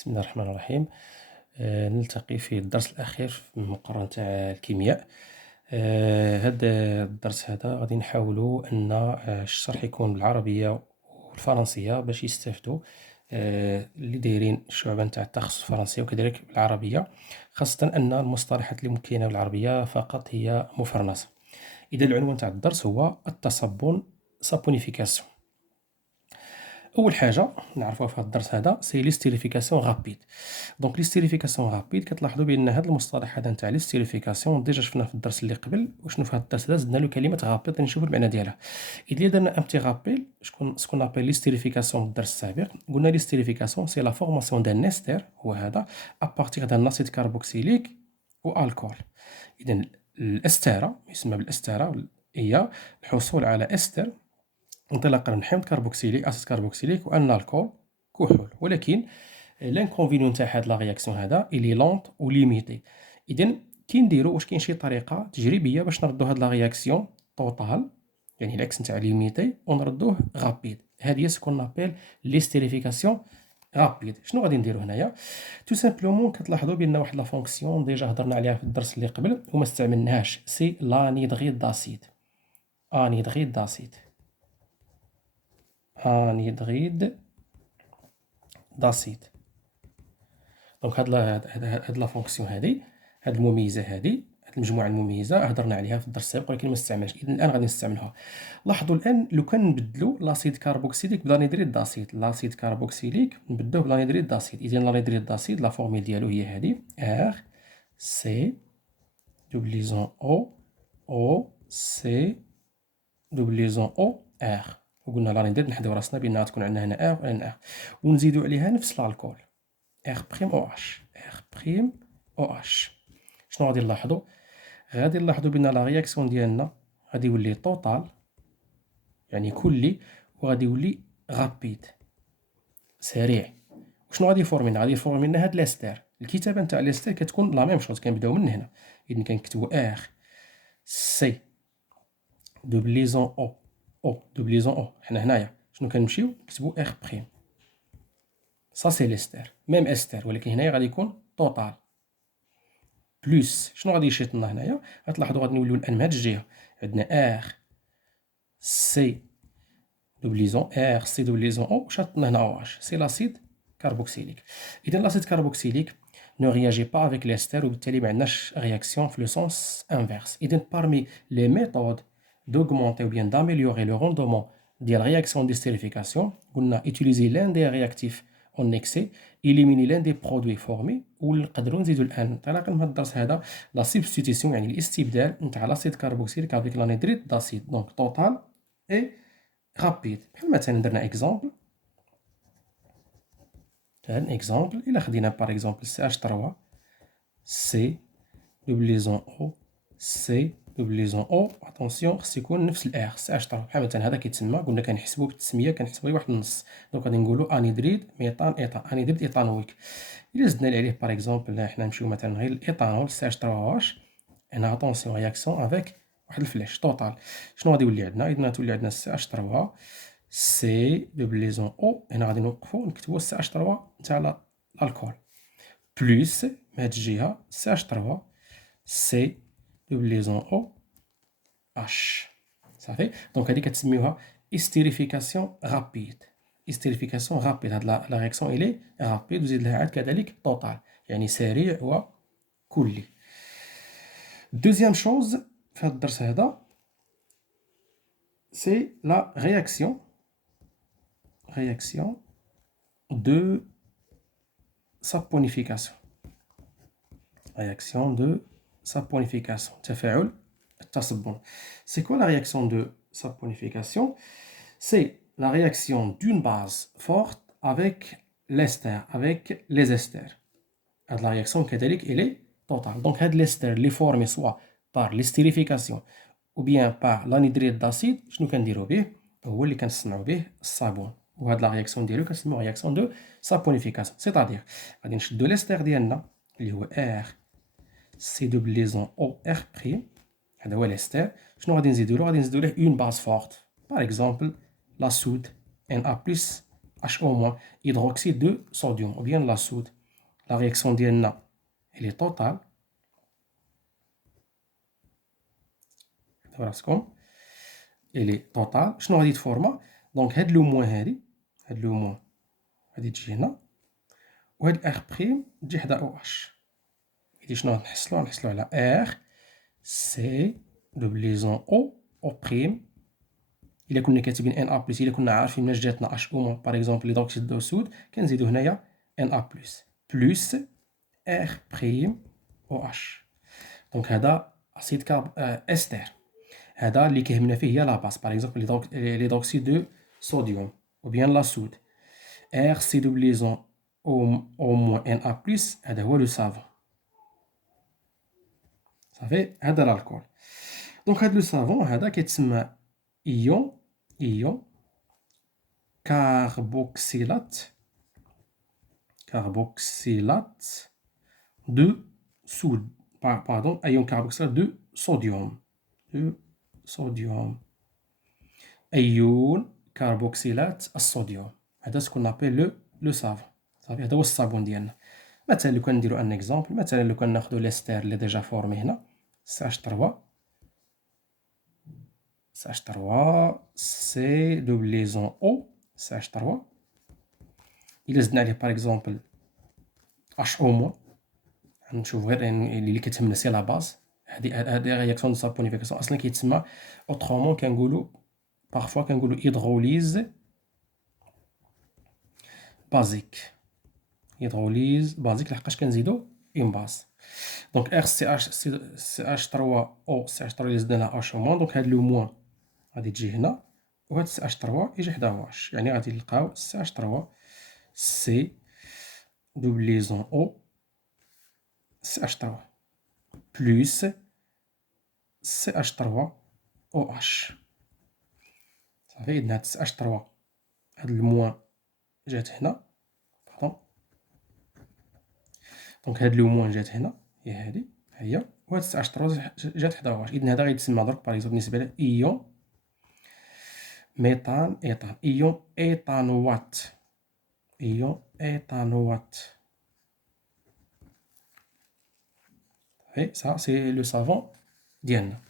بسم الله الرحمن الرحيم. نلتقي في الدرس الأخير في المقرر نتاع الكيمياء. هاد الدرس هذا غادي نحاولوا أن الشرح يكون بالعربية والفرنسية باش يستافدوا اللي دايرين الشعبة نتاع التخصص الفرنسية وكذلك بالعربية، خاصة أن المصطلحات اللي ممكنة بالعربية فقط هي مفرنسة. إذا العنوان تاع الدرس هو التصبن سابونيفيكاسيون. اول حاجه نعرفوها في هذا الدرس هذا سي ليستيريفيكاسيون رابيد. دونك ليستيريفيكاسيون رابيد كتلاحظوا بان هذا المصطلح هذا نتاع ليستيريفيكاسيون ديجا شفناه في الدرس اللي قبل، وشنو في هذا الدرس هذا زدنا له كلمه رابيد نشوفوا المعنى ديالها. اذا درنا ان بتي رابيل سكون ابل ليستيريفيكاسيون في الدرس السابق، قلنا ليستيريفيكاسيون سي لا فورماسيون دان نيستر، هو هذا ابارتيغ دان اسيد كاربوكسيليك والكول. اذا الاستاره يسمى بالاستاره هي الحصول على استر انطلاقا من حمض كربوكسيليك اسيد كربوكسيليك وان الكول كحول، ولكن لانكونفينيون تاع هاد لا رياكسيون هذا الي لونط و ليميتي. اذا كي نديرو واش كاين شي طريقه تجريبيه باش نردو هاد لا رياكسيون توتال، يعني العكس نتاع ليميتي، ونردوه غابيد؟ هذه هي سكون نابيل ليستيريفيكاسيون رابيد. شنو غادي نديرو هنايا؟ تو سامبلومون كتلاحظوا بان واحد لا فونكسيون ديجا هضرنا عليها في الدرس اللي قبل وما استعملناهاش، سي لانيدغيد داسيد. انيدغيد داسيد، انيدغيد داسيد. دونك هاد لا فونكسيون هادي، هاد المميزه هادي، هاد المجموعه المميزه هضرنا عليها في الدرس السابق ولكن ما استعملناش، اذا الان غادي نستعملها. لاحظوا الان لو كان نبدلوا لاسيد كاربوكسيليك بلانيدريد داسيد، لاسيد كاربوكسيليك نبدلوه بلانيدريد داسيد، اذا لانيدريد داسيد لا فورميل ديالو هي هادي ار سي دوبليزون او سي دوبليزون او ار. وقلنا لانيدريد نحداو راسنا بانها تكون عندنا هنا ار وهنا ار، ونزيدوا عليها نفس الالكول ار بريم او اش، ار بريم او اش. شنو غادي نلاحظوا؟ غادي نلاحظوا بان لا رياكسيون ديالنا غادي يولي توتال يعني كلي، وغادي يولي غابيد سريع. وشنو غادي يفورمي لنا؟ غادي يفورمي لنا هاد لاستير. الكتابه نتاع لاستير كتكون لا ميم شوز، كنبداو من هنا، اذا كنكتبوا ار سي دوبليزون او دوبليزون او، حنا هنايا شنو كنمشيو نكتبوا ار بريم، سا سي ليستير ميم استير، ولكن هنايا غادي يكون توتال بلوس. شنو غادي يشيط لنا هنايا؟ غتلاحظوا غادي نوليو الان من هاد الجهه عندنا ار سي دوبليزون او شاطنا هنا او اش، سي لاسيد كاربوكسيليك. اذا لاسيد كاربوكسيليك ne réagit pas avec l'ester وبالتالي ما عندناش réaction في le sens inverse. اذا parmi les méthodes d'augmenter ou bien d'améliorer le rendement ديال réaction d'estérification قلنا utiliser l'un des réactifs en excès, éliminer l'un des produits formés، ونقدروا نزيدوا الان انطلاقا من هذا الدرس هذا لا سبستيتيسيون يعني الاستبدال نتاع لاسيد كاربوكسيليك افيك لانيدريد داسيد، دونك توتال اي رابيد. بحال مثلا درنا اكزامبل، un exemple إلا خدينا باغ اكزومبل CH3 سي دوبليزون او سي دوبليزون او، اتونسيون خص يكون نفس الار CH3. بحال مثلا هذا كيتسمى، قلنا كنحسبوا بالتسميه كنحسبوا واحد النص، دونك غادي نقولوا انيدريد ميثان ايثان، انيدريد ايثانويك. الا زدنا عليه باغ اكزومبل حنا نمشيو مثلا غير الايثانول CH3OH، هنا اتونسيون رياكسيون افيك واحد الفلاش توتال. شنو غادي يولي عندنا؟ اذا تولي عندنا CH3 سي دوبليزون او، هنا غادي نوقفوا نكتبوا CH3 نتاع الكول بلس من هاد الجهه CH3 سي دوبليزون او اش. صافي، دونك هادي كتسميوها استيريفيكاسيون رابيد. استيريفيكاسيون رابيد، هاد لا رياكسيون الي رابيد، وزيد لها عاد كذلك توتال يعني سريع وكلي. دوزيام شوز في هاد الدرس هذا سي لا réaction de saponification. Réaction de saponification. تفاعل التصبن. C'est quoi la réaction de saponification? C'est la réaction d'une base forte avec l'ester, avec les esters. La réaction كذلك elle est totale. Donc هاد l'ester اللي formé soit par l'estérification ou bien par l'anhydride d'acide، شنو كنديرو به؟ هو اللي كنصنعو به الصابون. وهاد لا رياكسيون ديالو كنسميوها رياكسيون دو سابونيفيكاسيون. سيتادير غادي نشدو ليستير ديالنا اللي هو ار سي دوبليزون او ار بريم، هذا هو ليستير. شنو غادي نزيدو له؟ غادي نزيدو ليه اون باز فورت، باغ اكزومبل لا سود ان ا بلس HO- hydroxyde de sodium ou bien la soude. La réaction ديالنا elle est totale. راسكم elle est totale. شنو غادي تفورما؟ دونك هاد لو موان هاد لو موان غادي تجي هنا، وهاد الار بريم تجي حدا او اش. إذا شنو غنحصلو؟ غنحصلو على ار سي دوبليزون او بريم. إلا كنا كاتبين ان ا بلس، إلا كنا عارفين مناش جاتنا اش او باغ اكزومبل ليدروكسيد دو سود، كنزيدو هنايا ان ا بلس بلس ار بريم او اش. دونك هذا اسيد استر. هذا اللي كيهمنا فيه هي لا باس، باغ اكزومبل ليدروكسيد دو صوديوم او بيان لا سود. ار سي دوبليزون او موان ان ا بلس، هذا هو لو سافون. صافي، هذا الالكول. دونك هذا لو سافون هذا كيتسمى إيون كاربوكسيلات دو سود، باردون، أيون كاربوكسيلات دو صوديوم. أيون كاربوكسيلات الصوديوم، هذا سكون نابيل لو سافون. صافي، هذا هو الصابون ديالنا. مثلا لو كان نديرو ان اكزومبل، مثلا لو كان ناخدو ليستير اللي ديجا فورمي هنا، CH3 سي دوبليزون او CH3. إلا زدنا عليه باغ اكزومبل اش او موان، نشوف غير اللي كتهمنا سي لا باز. هادي رياكسيون دو سابونيفيكاسيون اصلا كيتسمى اوترومون، كنقولو بارفوا كنقولو هيدروليز بازيك. لحقاش كنزيدو اون باز. دونك ار سي اش 3 او سي اش 3 اللي زدنا لها اش او موان، دونك هاد لو موان غادي تجي هنا، وهاد سي اش 3 يجي حداه اش، يعني غادي نلقاو سي اش 3 سي دوبليزون او CH3 plus CH3OH. صافي، إذن هاد CH3 هاد الموان جات هنا، باردون، دونك هاد لو موان جات هنا، هي هادي هي، وهاد CH3 جات حدا OH. إذن هذا غيتسمى درك باغ اكزومبل بالنسبة له إيون ميتان إيتان، إيون إيتانوات. صافي، سا سي لو سافون ديالنا.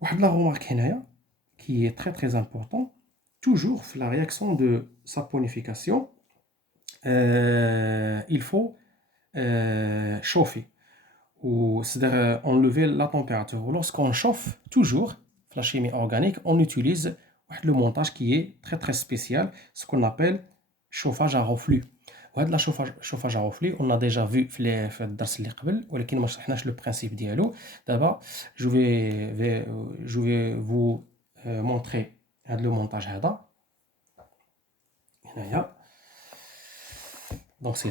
واحد لا رومارك هنايا qui est très important, toujours la réaction de saponification, il faut chauffer, ou c'est-à-dire enlever la température. Lorsqu'on chauffe, toujours la chimie organique, on utilise le montage qui est très spécial, ce qu'on appelle chauffage à reflux. وهذا الشوفاج à reflux on a déjà vu في الدرس اللي قبل، ولكن ما شرحناش لو برينسيپ ديالو. دابا جو في vous montrer هذا لو مونتاج هذا هنايا. دونك سي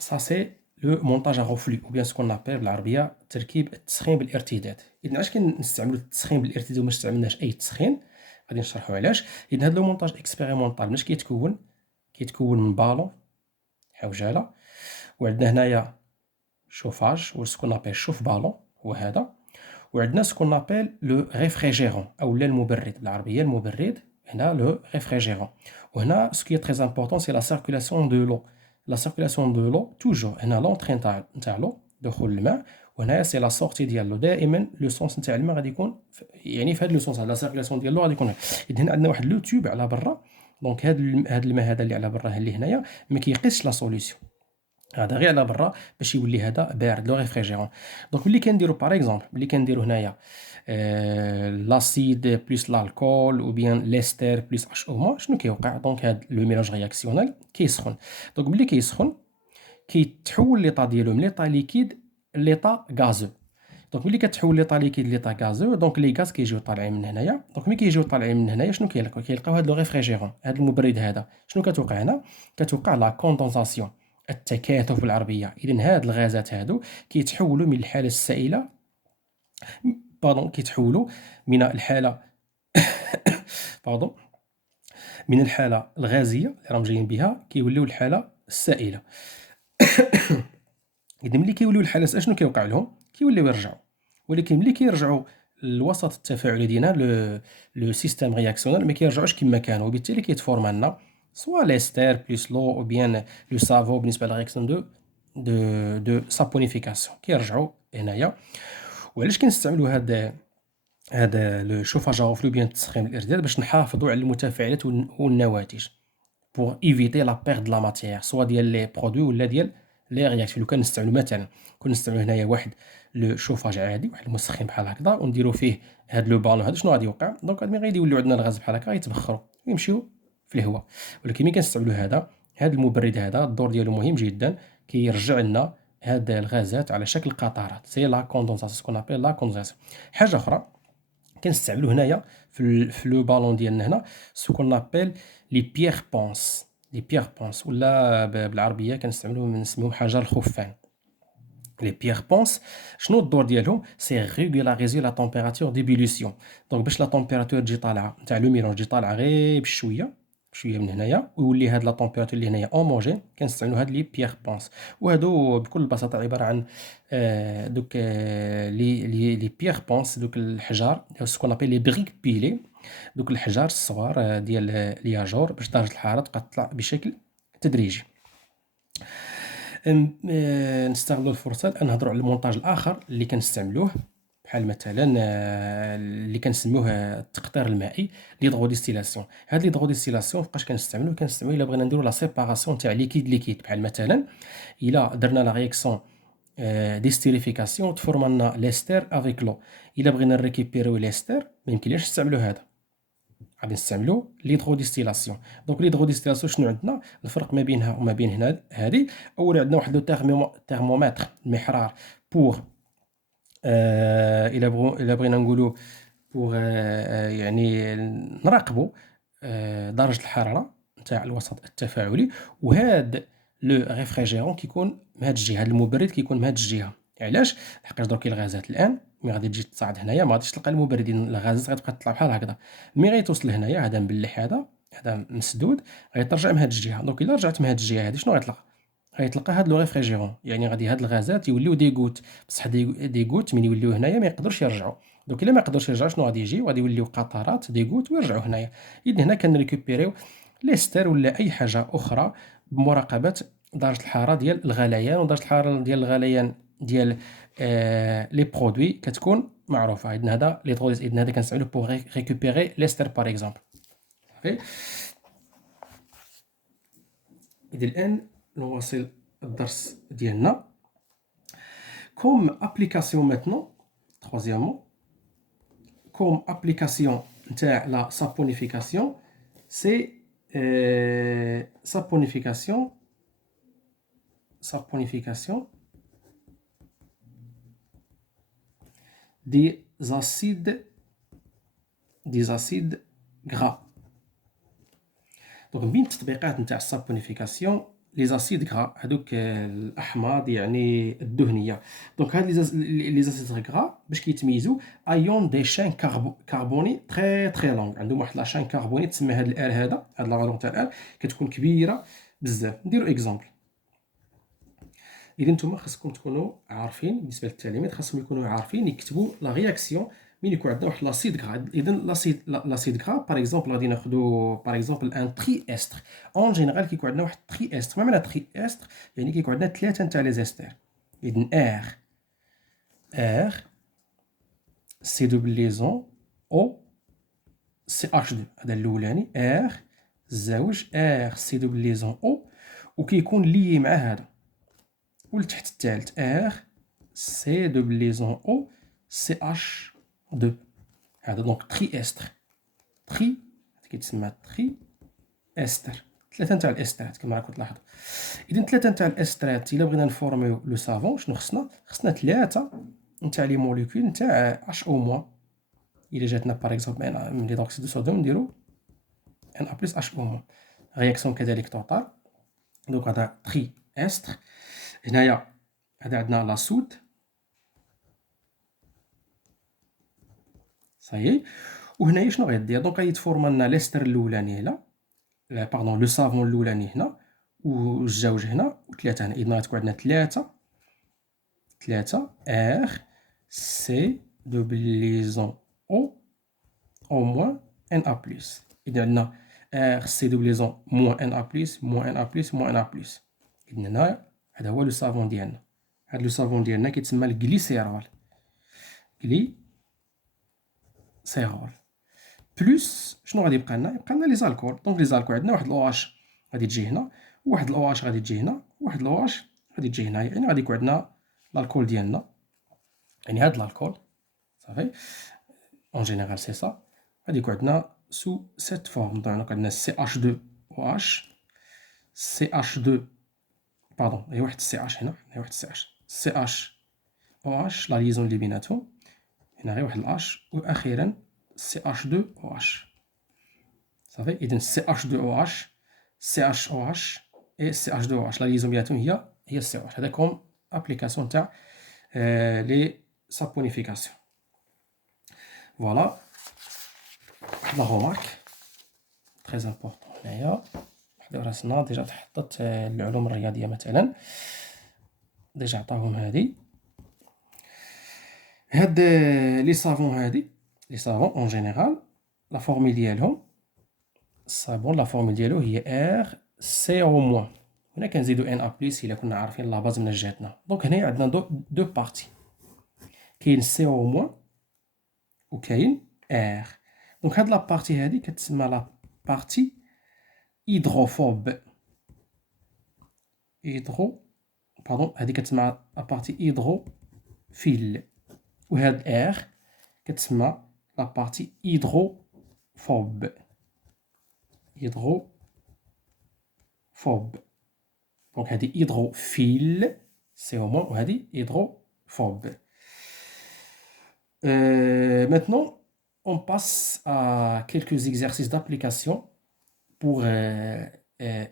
ça c'est le montage à reflux ou bien ce qu'on appelle بالعربيه تركيب التسخين بالارتداد. اذا علاش كنستعملوا التسخين بالارتداد وما استعملناش اي تسخين؟ غادي نشرحوا علاش. اذا هذا لو مونتاج اكسبيريمونطال مناش كيتكون من بالون حوجاله، وعندنا هنايا شوفاج و سكون ابل شوف بالون هو هذا، وعندنا سكون ابل لو ريفريجيرون او المبرد بالعربيه المبرد، هنا لو ريفريجيرون. وهنا سكي تري امبورطون سي لا سيركولاسيون دو لو. لا سيركولاسيون دو لو توجور هنا لونطري نتاع لو، دخول الماء، وهنايا سي لا سورتي ديال لو. دائما لو سونس نتاع الماء غادي يكون يعني في هذا لو سونس، لا سيركولاسيون ديال لو غادي يكون. اذا هنا عندنا واحد لو تيوب على برا، دونك هذا الماء هذا اللي على برا اللي هنايا ما كيقيسش لا سوليسيون، هذا غير على برا باش يولي هذا بارد لو ريفريجيرون. دونك ملي كنديرو باغ اكزومبل ملي كنديرو هنايا لاسيد بلس الكول او بيان ليستر بلس اش او ما، شنو كيوقع؟ دونك هذا لو ميلانج رياكسيونيل كيسخن. دونك ملي كيسخن كيتحول ليطا ديالو من ليطا ليكيد ليطا غازو. دونك ملي كتحول ليطا ليكيد ليطا غازو، دونك لي غاز كيجيو طالعين من هنايا. دونك ملي كيجيو طالعين من هنايا شنو كيلقاو هذا لو ريفريجيرون، هذا المبرد هذا. شنو كتوقع هنا؟ كتوقع لا كوندونساسيون، التكاثف بالعربيه. اذا هاد الغازات هادو كيتحولوا من الحاله السائله، باردون، كيتحولوا من الحاله باردون من الحاله الغازيه اللي راهم جايين بها كيوليو الحاله السائله. اذا ملي كيوليو الحاله السائله شنو كيوقع لهم؟ كيوليو يرجعوا، ولكن ملي كيرجعوا الوسط التفاعلي ديالنا لو سيستيم رياكسيونيل ما كيرجعوش كما كانوا، وبالتالي كيتفورم لنا سوا ليستر بلس لو او بيان لو سافو بالنسبه للرياكسيون دو سابونيفيكاسيون كيرجعوا هنايا. وعلاش كنستعملوا هذا لو شوفاج غوفلو بيان التسخين الارتداد باش نحافظوا على المتفاعلات والنواتج pour éviter la perte de la matière سوا ديال لي برودوي ولا ديال لي رياكتيف. لو كان نستعملوا مثلا كون نستعملوا هنايا واحد لو شوفاج عادي واحد المسخن بحال هكذا ونديروا فيه هاد لو بالون هذا، شنو غادي يوقع؟ دونك هاد ملي غادي يوليو عندنا الغاز بحال هكا غيتبخروا ويمشيو في الهواء. ولكن ملي كنستعملوا هاد المبرد هذا الدور ديالو مهم جدا، كيرجع لنا هاد الغازات على شكل قطرات سي لا كوندونساسيون سكون ابل لا كوندونساسيون. حاجه اخرى كنستعملوا هنايا في لو بالون ديالنا هنا سكون ابل لي بيير بونس. لي بيير بونس ولا بالعربيه كنستعملوا نسميوهم حجر الخفان. لي بيير بونس شنو الدور ديالهم؟ سي ريغولاريزي لا تمبيراتور ديبوليسيون. دونك باش لا تمبيراتور تجي طالعه نتاع لو ميلونج تجي طالعه غير بشويه من هنايا ويولي هاد لا تمبيراتور اللي هنايا اوموجين، كنستعملوا هاد لي بيير بونس. وهادو بكل بساطه عباره عن دوك لي بيير بونس، دوك الحجار سكون ابل لي بريك بيلي، دوك الحجار الصغار ديال الياجور باش درجه الحراره تبقى تطلع بشكل تدريجي. نستغلوا الفرصه الان نهضروا على المونتاج الاخر اللي كنستعملوه، بحال مثلا اللي كنسميوه التقطير المائي ليدغوديستيلاسيون. هاد ليدغوديستيلاسيون فوقاش كنستعملوه الا بغينا نديروا لا سيباراسيون تاع ليكيد بحال مثلا الا درنا لا رياكسيون ديستيريفيكاسيون تفورم لنا ليستر افيك لو. الا بغينا نريكيبيريو ليستر ما يمكنليش نستعملوا هذا، غادي نستعملوا ليدغوديستيلاسيون. دونك ليدغوديستيلاسيون شنو عندنا الفرق ما بينها وما بين هنا هذه؟ اولا عندنا واحد لو تيرمومتر المحرار بور الا بغينا نقولوا بور يعني نراقبوا درجه الحراره نتاع الوسط التفاعلي. وهاد لو ريفريجيرون كيكون من هاد الجهه، هاد المبرد كيكون من هاد الجهه. علاش؟ لحقاش درك الغازات الان ملي غادي تجي تصعد هنايا ما غاديش تلقى المبردين، الغازات غتبقى تطلع بحال هكذا. ملي غيتوصل هنايا هذا مبلح، هذا مسدود، غيترجع من هاد الجهه. دونك الا رجعت من هاد الجهه هادي شنو غيطلق؟ غيتلقى هاد لو ريفريجيرون، يعني غادي هاد الغازات يوليو دي غوت، بصح دي غوت من يوليو هنايا ما يقدرش يرجعوا. دونك الا ما يقدرش يرجعوا شنو غادي يجي؟ غادي يوليو قطرات دي غوت ويرجعوا هنايا. اذا هنا كنريكوبيريو ليستر ولا اي حاجه اخرى بمراقبه درجه الحراره ديال الغليان، ودرجه الحراره ديال الغليان ديال لي برودوي كتكون معروفه. اذا هذا لي تغوز، اذا هذا كنستعملو بوغ ريكوبيري ليستر باغ اكزومبل. صافي. اذا الان نواصل الدرس ديالنا. كوم ابليكاسيون ماتنون troisièmement كوم ابليكاسيون نتاع لا سابونيفيكاسيون سي saponification des acides gras. دونك بين التطبيقات نتاع السابونيفيكاسيون لي زاسيد غرا هذوك الاحماض يعني الدهنيه. دونك هاد لي زاسيد غرا باش كيتميزوا ايون دي شين كربوني تري لونغ، عندهم واحد لاشين كربوني تسمى هاد الال هاد لا فالون تاع الال كتكون كبيره بزاف. نديرو اكزامبل. اذا نتوما خاصكم تكونوا عارفين بالنسبه للتلاميذ، خاصهم يكونوا عارفين يكتبوا لا رياكسيون مين يكون عندنا واحد لاسيد غرا. اذا لاسيد غرا باغ اكزومبل غادي ناخذوا باغ اكزومبل ان تري استر. اون جينيرال كيكون عندنا واحد تري استر. ما معنى تري استر؟ يعني كيكون عندنا ثلاثه نتاع لي زيستر. اذا ار سي دوبليزون او سي اش 2 هذا الاولاني، ار زوج ار سي دوبليزون او وكيكون لي مع هذا. والتحت الثالث ار سي دوبليزون او سي اش 2 هذا. دونك تري استر، تري كيتسمى تري استر، ثلاثه نتاع الاسترات كما راكم تلاحظوا. اذا ثلاثه نتاع الاسترات الا بغينا نفورميو لو سافون شنو خصنا ثلاثه نتاع لي موليكول نتاع اش او موان. الا جاتنا باغ اكزومبل من ليدروكسيد دو صوديوم نديرو ان ا بلس اش او موان. رياكسيون كذلك توتال. دونك هذا تري استر. هنايا هذا عندنا لا سود صايي. وهنايا شنو غيدير؟ دونك غيتفورم لنا ليستر الاولاني هنا، باردون لو سافون الاولاني هنا والجوج هنا وثلاثه هنا. اذا غتكون عندنا ثلاثه ار سي دوبليزون او موان ان ا بلس. اذا عندنا R C doublison moins Na plus moins Na plus moins Na plus. إذن هنا هذا هو لو سافون ديالنا. هاد لو سافون ديالنا كيتسمى الغليسيرول. غليسيرول بلس شنو غادي يبقى لنا؟ يبقى لنا لي زالكول. دونك لي زالكول عندنا واحد الأو اش غادي تجي هنا، وواحد الأو اش غادي تجي هنا، وواحد الأو اش غادي تجي هنا. يعني غادي يكون عندنا الالكول ديالنا، يعني هاد الالكول صافي اون جينيرال سي سا غادي يكون عندنا سو سيت فورم. دونك عندنا CH2OH CH2 باردون، هي واحد سي اش هنا، هي واحد سي اش CH OH لا ليزون اللي بيناتهم هنا غير واحد الاش، واخيرا CH2OH صافي. اذا CH2OH CHOH et CH2OH لا ليزون بيناتهم هي COH. هذا كوم ابليكاسيون تاع لي سابونيفيكاسيون. فوالا واحد لا رومارك تري امبورطون هنايا. حدا راسنا ديجا تحطت العلوم الرياضيه مثلا، ديجا عطاهم هادي هاد لي سافون. هادي لي سافون اون جينيرال لا فورميل ديالهم الصابون لا فورميل ديالو هي ار سي او موان. هنا كنزيدو ان ا بلس الا كنا عارفين لا باز من جهتنا. دونك هنا عندنا دو بارتي، كاين سي او موان وكاين ار. دونك هاد لا بارتي هادي كتسمى لا بارتي هيدروفوب. باردون هادي كتسمى لا بارتي هيدروفيل، وهاد ار كتسمى لا بارتي هيدروفوب. دونك هادي هيدروفيل سي او موان، وهادي هيدروفوب. Maintenant, on passe à quelques exercices d'application pour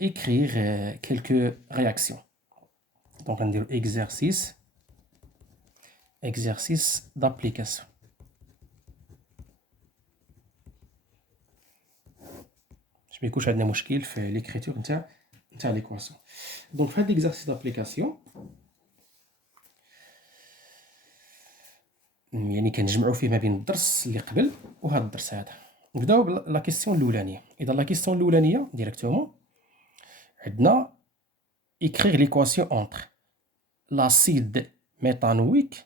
écrire quelques réactions. Donc, on dit exercice d'application. Je vais coucher عندنا مشكل في l'écriture نتاع l'équation. Donc, في هاد l'exercice d'application يعني كنجمعوا فيه ما بين الدرس اللي قبل وهذا الدرس هذا. نبداو بلا كيسيون الاولانيه. اذا لا كيسيون الاولانيه ديريكتومون عندنا écrire l'équation entre l'acide méthanoïque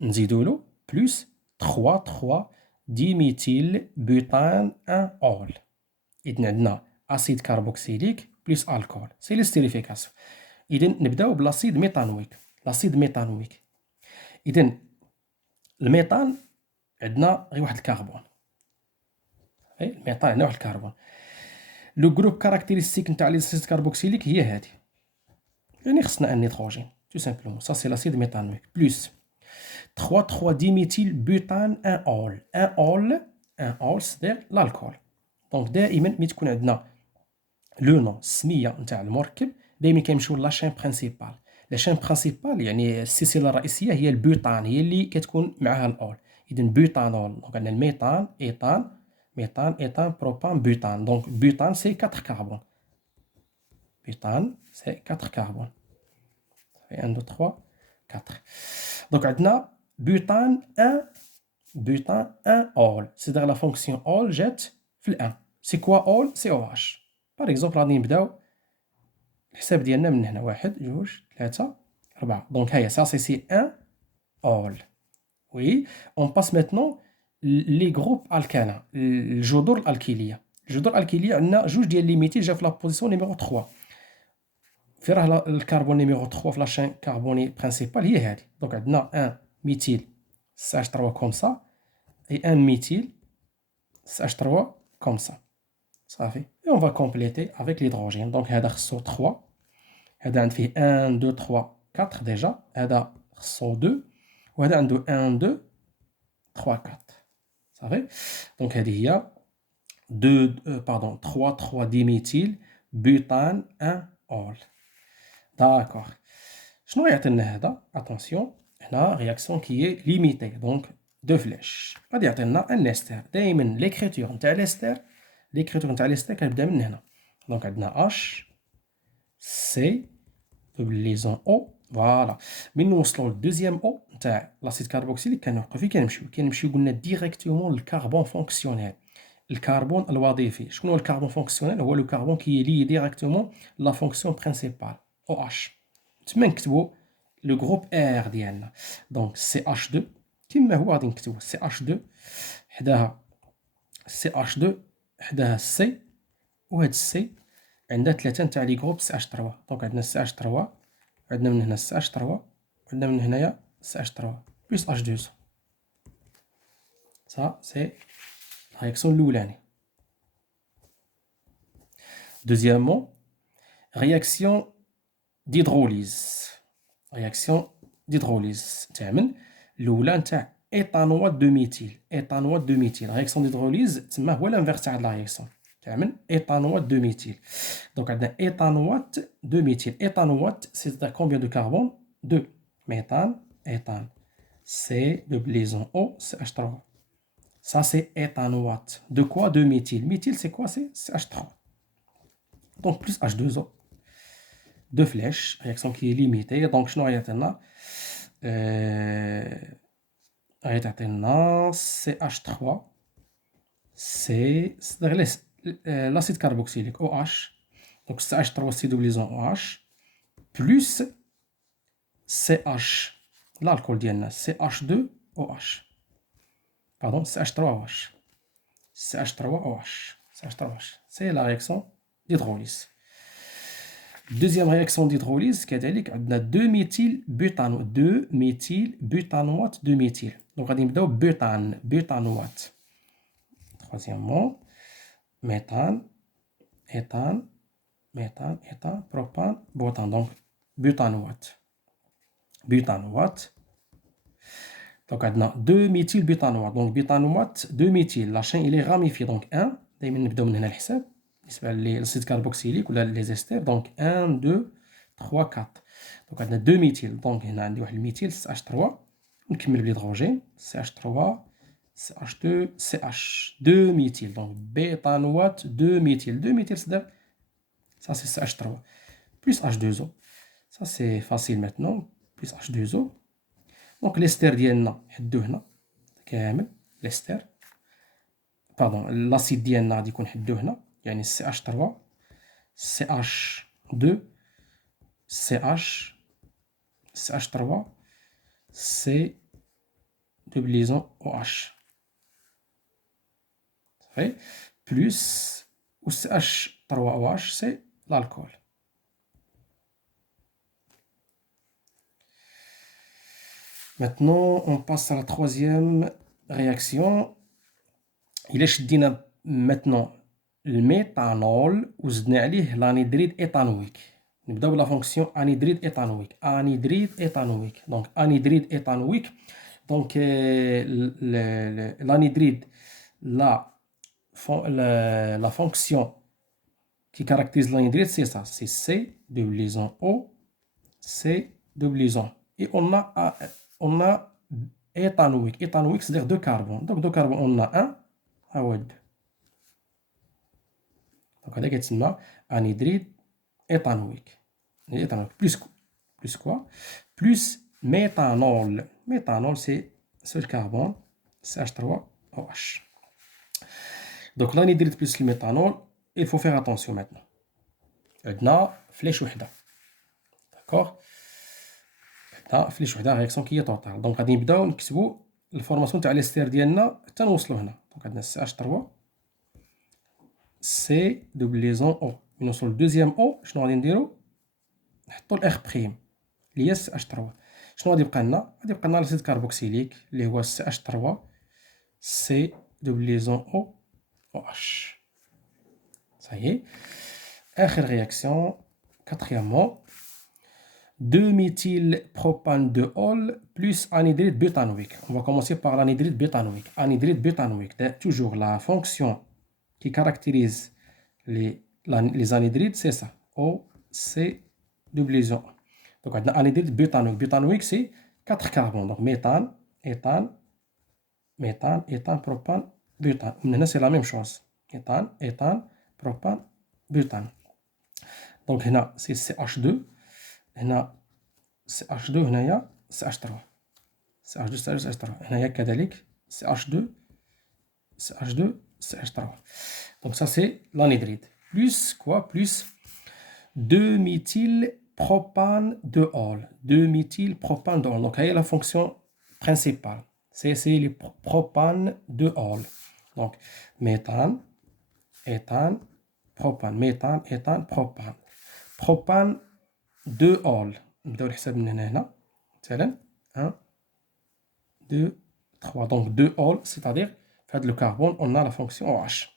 نزيدو له بلس 3 ديميثيل بوتان 1 اول. اذا عندنا اسيد كربوكسيليك بلس الكول سي ليستيريفيكاسيون. اذا نبداو بلاسيد ميثانويك. لاسيد ميثانويك اذا الميثان عندنا غير واحد الكربون. الميثان عندنا واحد الكربون. لو جروب كاركتيرستيك نتاع لاسيد كربوكسيليك هي هذه، يعني خصنا ان نيتروجين تو سامبلومون. سا سي لاسيد ميثانويك بلس 3 ديميثيل بوتان 1 اول. 1 اول سيدير الكول. دونك دائما ملي تكون عندنا لو نون السميه نتاع المركب دائما كيمشيو لا شين برينسيبال. لا شين برينسيبال يعني السلسله الرئيسيه هي البوتان، هي اللي كتكون معها الاول. اذا بوتانول. دونك عندنا الميثان ايثان بروبان بوتان. دونك بوتان سي 4 كربون. بوتان سي 4 كربون. 1 2 3 4. دونك عندنا بوتان 1 اول سيدير لا فونكسيون اول جات في الان. سي كوا اول؟ سي او اش. باغ اكزومبل غادي نبداو الحساب ديالنا من هنا 1 2 3 4. دونك هيا سا سي 1 اول. وي اون باس ميتنون لي جروب الكانا، الجذور الالكيليه. الجذور الالكيليه عندنا جوج ديال لي ميثيل جا في لا بوزيسيون نيميرو 3. في راه الكربون نيميرو 3 في لاشين كربوني برينسيبال هي هذه. دونك عندنا 1 ميثيل CH3 كوم سا اي 1 ميثيل CH3 كوم سا صافي. اي اون فا كومبليتي افيك ليدروجين. دونك هذا خصو 3، هذا عند فيه 1 2 3 4 ديجا، هذا خصو 2، وهذا عنده 1 2 3 4 صافي. دونك هذه هي 3 ديميثيل بوتان 1 اول. داكوغ. شنو يعطينا هذا؟ اتونسيون هنا رياكسيون كي ليميتي دونك دو فلاش. غادي يعطينا ان استر. دائما ليكريتور نتاع الاستر كنبدا من هنا. دونك عندنا اش سي دوبليزون او. فوالا من نوصلوا للدوزيام او نتاع لاسيد كربوكسيليك كنوقفوا فين كنمشيو قلنا ديريكتومون للكربون فونكسيونيل. الكربون الوظيفي. شكون هو الكربون فونكسيونيل؟ هو لو كربون كي لي ديريكتومون لا فونكسيون برينسيبال OH. تما نكتبوا لو جروب R ديالنا. دونك CH2 كما هو غادي نكتبوا CH2 حداها CH2 حداها C، وهاد C عندها 3 نتاع لي جروب CH3. دونك عندنا CH3، عندنا من هنا CH3، وعندنا من هنايا CH3 بلس H2O. Ça c'est la réaction الأولانية. Deuxièmement, réaction d'hydrolyse. Réaction d'hydrolyse. تعمل الأولى نتاع éthanoate de méthyle. Éthanoate de méthyle. Réaction d'hydrolyse تما هو l'inverse تاع la réaction. تعمل éthanoate de méthyle. Donc عندنا éthanoate de méthyle. Éthanoate, c'est-à-dire combien de carbone? 2. Méthane, éthane. C, double liaison O, CH3. Ça, c'est éthanoate. De quoi? De méthyle. Méthyle, c'est quoi? C'est H3. Donc, plus H2O. Deux flèches. Réaction qui est limitée. Donc, je n'ai pas CH3. C'est l'acide carboxylique, OH. Donc, CH3, c'est double liaison OH. Plus CH. L'alcool d'INA, CH2OH. Pardon, CH3OH. CH3OH. CH3OH. C'est la réaction d'hydrolyse. Deuxième réaction d'hydrolyse, كذلك عندنا 2-méthylbutanoate. 2-méthylbutanoate de méthyle. Donc غادي نبداو butane, butanoate. Troisièmement, méthane, éthane, méthane, éthane, propane, butane. Donc butanoate. Butanoate. Donc, on a 2-méthylbutanoate. Donc, butanoate, 2-méthyl. La chaîne, il est ramifié. Donc, 1, دايما نبداو من هنا الحساب بالنسبة للأسيد كاربوكسيليك ولا لي زيستير. Donc, 1 2 3 4. Donc, عندنا 2 ميثيل. Donc, هنا عندي واحد الميثيل CH3. نكمل بالهيدروجين CH3 CH2 CH. 2 ميثيل. Donc, butanoate 2 méthyl. 2 méthyl, c'est-à-dire ça c'est CH3 plus H2O. Ça c'est facile maintenant. Plus H2O. دونك ليستير ديالنا نحدو هنا كامل ليستير. باردون لاسيد ديالنا غادي يكون حدو هنا، يعني CH3 CH2 CH CH3 C double liaison OH صافي بلس و CH3OH سي l'alcool. Maintenant, on passe à la troisième réaction. Il est شدينا maintenant الميثانول وزدنا عليه l'anhydride éthanoïque. نبداو بلا فونكسيون anhydride éthanoïque. Anhydride éthanoïque. Donc anhydride éthanoïque. Donc l'anhydride, la fonction qui caractérise l'anhydride, c'est ça. C'est C double liaison O, C double liaison. Et on a éthanoïque. Éthanoïque, c'est-à-dire deux carbones. Donc, deux carbones, on a un, à deux. Donc, هذا كيتسمى anhydride éthanoïque. Plus quoi? Plus méthanol. Méthanol, c'est ce carbone, CH3OH. Donc, l'anhydride plus le méthanol, il faut faire attention maintenant. عندنا flèche وحدة. D'accord? فليش وحده رياكسيون كي هي توتال. دونك غادي نبداو نكتبوا الفورماسيون تاع ليستير ديالنا حتى نوصلوا هنا. دونك عندنا CH3 سي دوبل ليزون او. من نوصلوا للدوزيام او شنو غادي نديرو؟ نحطوا الاخ بريم اللي هي CH3. شنو غادي يبقى لنا؟ غادي يبقى لنا الاسيد كاربوكسيليك اللي هو CH3 سي دوبل ليزون او OH. صايي اخر رياكسيون كاتريامون 2-méthylpropane de ol plus anhydride butanoïque. On va commencer par l'anhydride butanoïque. Anhydride butanoïque, toujours la fonction qui caractérise les anhydrides, c'est ça. O, C, double liaison. Donc, on a anhydride butanoïque. Butanoïque, c'est 4 carbones. Donc, méthane, éthane, méthane, éthane, propane, butane. Maintenant, c'est la même chose. Éthane, éthane, propane, butane. Donc, là, c'est CH2. هنا CH2 هنايا CH3 CH2 CH3 هنايا كذلك CH2 CH3. Donc ça c'est l'anhydride. Plus quoi? Plus 2-méthylpropane de ol. 2-méthylpropane de ol. Donc, il y a la fonction principale. C'est les propane de ol. Donc, méthane, éthane, propane. Méthane, éthane, propane. Propane de ol. نبداو الحساب من هنا. مثلا 1, 2, 3. Donc, 2 ol, c'est-à-dire, fait le carbone, on a la fonction OH.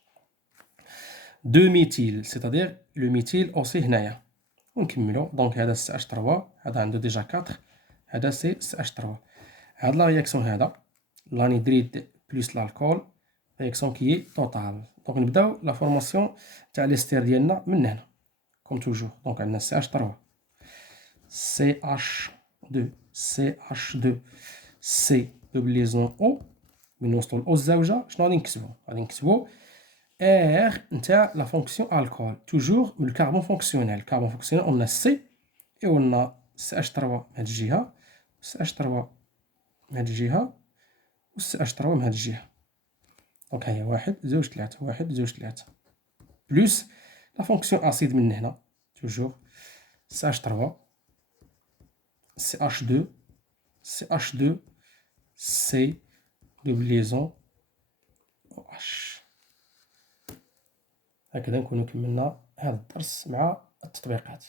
2 méthyl, c'est-à-dire le méthyl aussi هنايا. ونكملو. دونك هذا CH3 هذا عنده ديجا 4 هذا سي CH3. هاد لا رياكسيون هذا l'anhydride بلس l'alcool رياكسيون كي توتال. دونك نبداو لا فورماسيون تاع ليستير ديالنا من هنا كوم توجور. دونك عندنا CH3 CH2 CH2 C دوبليزون O من نوصلو الأو الزاوجة شنو غادي نكتبو؟ غادي نكتبو R نتاع لا فونكسيون الكول توجور من الكربون فونكسيونيل. الكربون فونكسيونيل on a C et on a CH3 من هاد الجهة CH3 من هاد الجهة و CH3 من هاد الجهة. دونك هاهي 1 2 3 1 2 3 بلوس لا فونكسيون أسيد من هنا توجور CH3 CH2 CH2 C دوبليزون OH. هكذا نكونو كملنا هذا الدرس مع التطبيقات.